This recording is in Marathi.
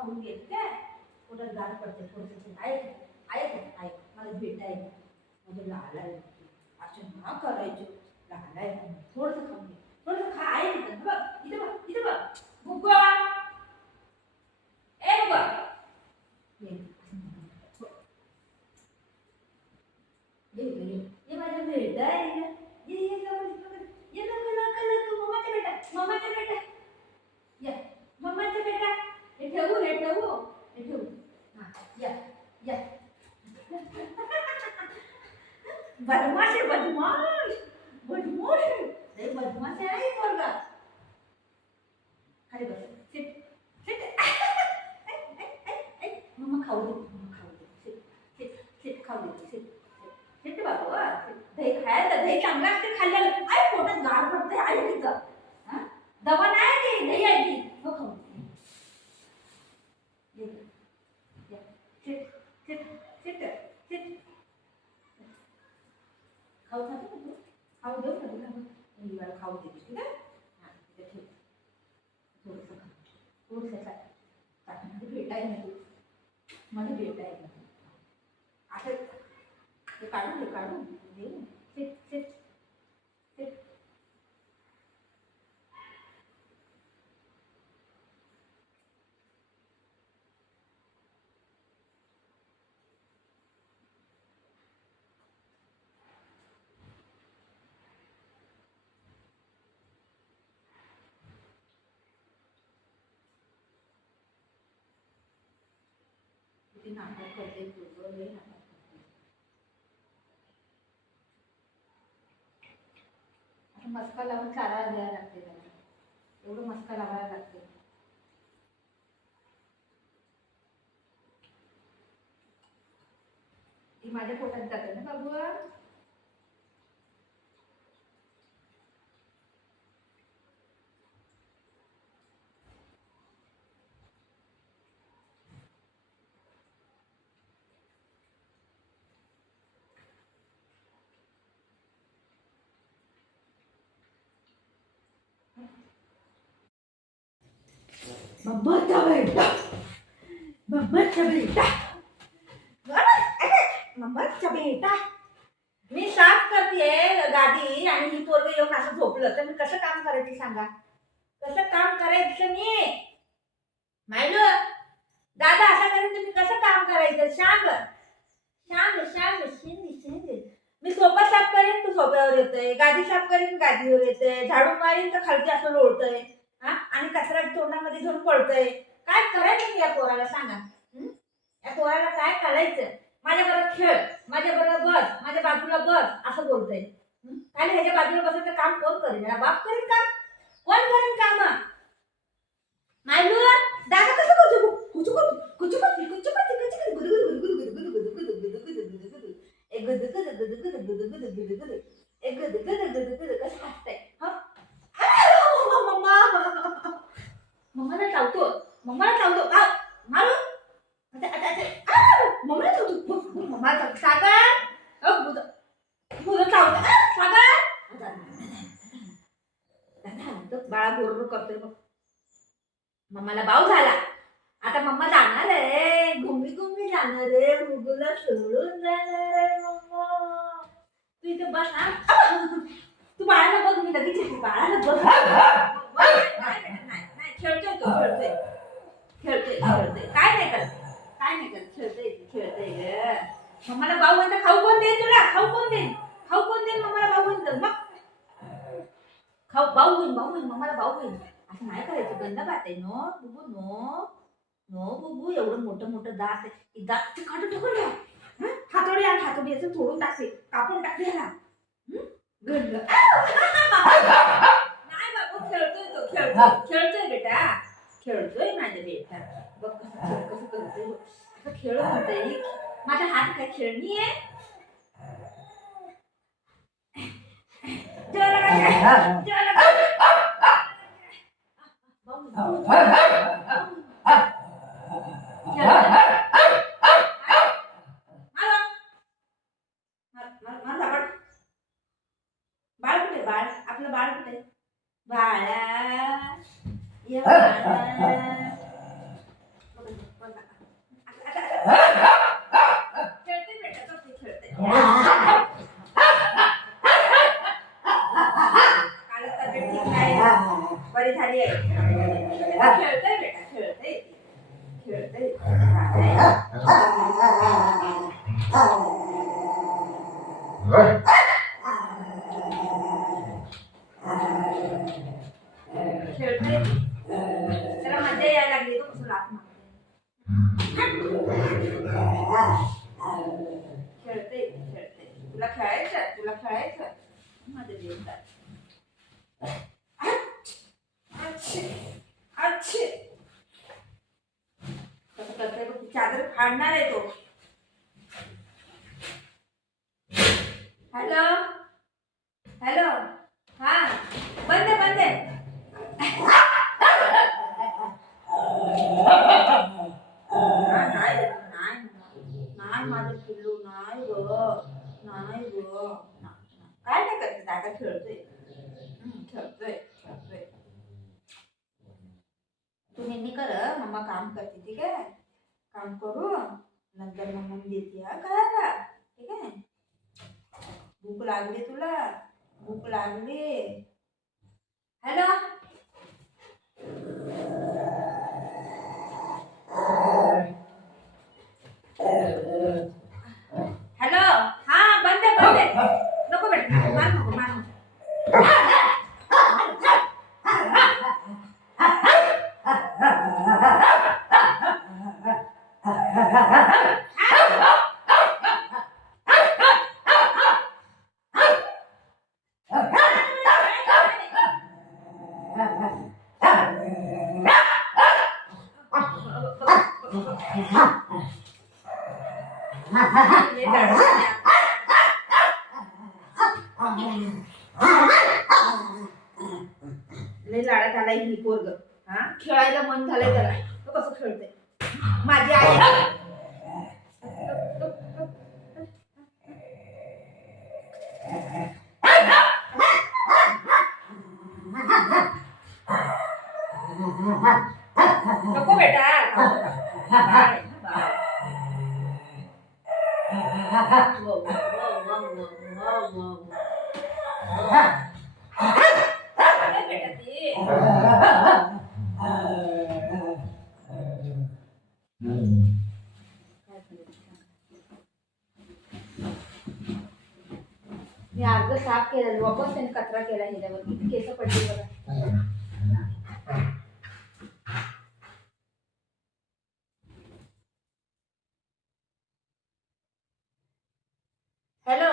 खाऊन घे ठीक आहे. पोटात गार पडते थोडंसं. ऐक ऐक ऐक मला भेटायला म्हणजे लाला असं ना करायचं. लाला आहे थोडंसं खाऊन घे. थोडंसं खा. आहे तिथं बघ इथे बघ इथे बघ. बुग्गा ए बुग्गा ये ये माझ्या बेटा आहे. ये ये लवकर मम्माचा बेटा मम्माचा बेटा या मम्माचा बेटा. हे ठेवू हे ठेवू हे ठेवू. हा या या बदमाश आहे बदमाश बदमाश आहे. लय बदमाश आहे पोरगा. खाली बस. सिट सिट मम्मा खाऊ दे मम्मा खाऊ दे. सिट सिट सिट खाऊ दे. सिट सिट बाबा. दही खायला दही चांगलं असते खाल्ल्यानं. आई पोटात गार पडते आहे तिथं. हा दवा नाही ती दही आहे ती. हो खाऊ सिट सिट सिट सिट खाऊ खातो तू. खाऊ देऊ का तुला. खाऊ दे ठीक आहे. हा तिथे ठेव. थोडंसं खा. थोडंसं मला भेटाय ना तू. मला भेटाय ना असं हे काढून देऊ. सिट सिट सिट किती नाटक करते तुझं. लय नाटक करते. आता मस्का लावून चारा द्यायला लागते त्याला. एवढं मस्का लावायला लागते. ती माझ्या पोटात जाते ना बाबू. मम्माचा बेटा मम्माचा बेटा मम्माचा बेटा. मी साफ करतेय गादी आणि ही पोरग येऊन असं झोपलं तर मी कसं काम करायचं सांगा. कसं काम करायचं मी मायलो. दादा असं करेन तुम्ही कसं काम करायचं सांग सांग सांग सांग. मी सोफा साफ करेन तू सोफ्यावर येतोय. गादी साफ करेन गादीवर येतोय. झाडू मारीन तर खालची असं लोळतोय. हा आणि कचरा तोंडामध्ये घेऊन पळतोय. काय करायचं या पोराला सांगा. या पोराला काय करायचं. माझ्या बरोबर खेळ माझ्या बरोबर बस माझ्या बाजूला बस असं बोलतोय. आणि ह्याच्या बाजूला बसायचं काम कोण करेन. बाप करेन काम. कोण करेन काम. मायलू दादा कसं करतो. कुचू करतो कुचू करतो कुचू करतो कुचू करतो गुदु गुदु गुदु गुदु गुदु गुदु गुदु गुदु गुदु गुदु गुदु एक गुदु गुदु गुदु गुदु गुदु गुदु गुदु गुदु एक गुदु गुदु गुदु गुदु कसं हसतंय. मम्मा मम्माला चावतो मम्माला चावतो. मारू मम्माला चावतो मम्माला चावतो. सागर मुलं चावतो सागर. बाळा बोर करतोय मग. मम्माला भाऊ झाला. आता मम्मा जाणार आहे. घुमी घुमी जाणार आहे. मुगूला सोडून जाणार आहे मम्मा. तू इथे बस ना. तू बाळाला बघ. मी लगेच येते. बाळाला बघ. नाही खेळतोय तो खेळतोय खेळतोय खेळतोय. काय नाही करत खेळतोय ग. मम्माला भाऊ म्हणता. खाऊ कोण देईन तुला. खाऊ कोण देईन मम्माला भाऊ म्हणतं. मग खाऊ भाऊ होईन मम्माला भाऊ होईन. असं नाही करायचं. गंध बात आहे नो बुबू. नो नो बुबू. एवढं मोठं मोठं दात आहे. दात काढून टाकून द्या. हातोडी आणि हातोडी असं तोडून टाकते. कापून टाकते ह्याला. गंध नाही बाबू. खेळतोय तो खेळतोय बेटा. खेळतोय माझ्या बेटा. बघ कसं करतोय. असं खेळ म्हणतोय. माझा हात काय खेळणी आहे. बाळ कुठे बाळ. आपलं बाळ कुठे. बाळा खेळते बेटा तो ती खेळते काल तब्येत ठीक नाही बरी झाली आहे खेळते बेटा खेळते खेळते खेळते त्याला मजा यायला लागली तो कसं लाथ मारते खेळते खेळते तुला खेळायचं मध्ये देतात अच्छे अच्छे कसं करते बघ चादर फाडणार आहे तो हॅलो हॅलो हा बंद बंद नाही माझं पिल्लू नाही ग काय नाही करते दादा खेळतोय खेळतोय तू निन्नी कर मम्मा काम करते ठीक आहे काम करू नंतर मम्मा देते हा खायला ठीक आहे भूक लागली तुला भूक लागली हॅलो हॅलो हा बंद नको बेटा मार नको लय लाडात आलाय ही पोरग हा खेळायला मन झालंय त्याला तो कसं खेळतोय माझी आई नको बेटा मी अर्ध साफ केलं वापस त्याने कचरा केला ह्याच्यावर किती केस पडली बघा हॅलो